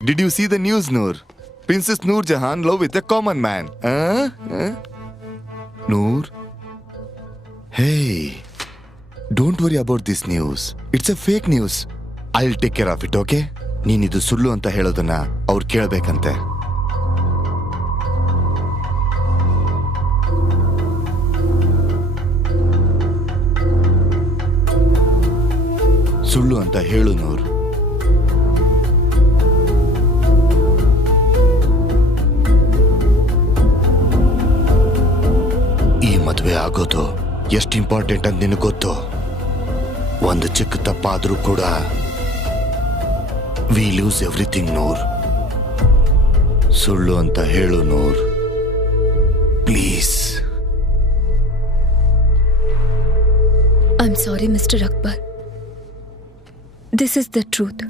Did you see the news, Noor? Princess Noor Jahan love with a common man. Noor? Hey, don't worry about this news. It's a fake news. I'll take care of it, okay? ನೀನಿದು ಸುಳ್ಳು ಅಂತ ಹೇಳೋದನ್ನ ಅವ್ರು ಕೇಳಬೇಕಂತೆ. ಸುಳ್ಳು ಅಂತ ಹೇಳು ನೂರ್. ಈ ಮದುವೆ ಆಗೋದು ಎಷ್ಟು ಇಂಪಾರ್ಟೆಂಟ್ ಅಂತ ನಿನಗೆ ಗೊತ್ತು. ಒಂದು ಚಿಕ್ಕ ತಪ್ಪಾದ್ರೂ ಕೂಡ ವಿ ಲೂಸ್ ಎವ್ರಿಥಿಂಗ್ ನೂರ್. ಸುಳ್ಳು ಅಂತ ಹೇಳು ನೂರ್, please. I'm sorry, Mr. Akbar. This is the truth.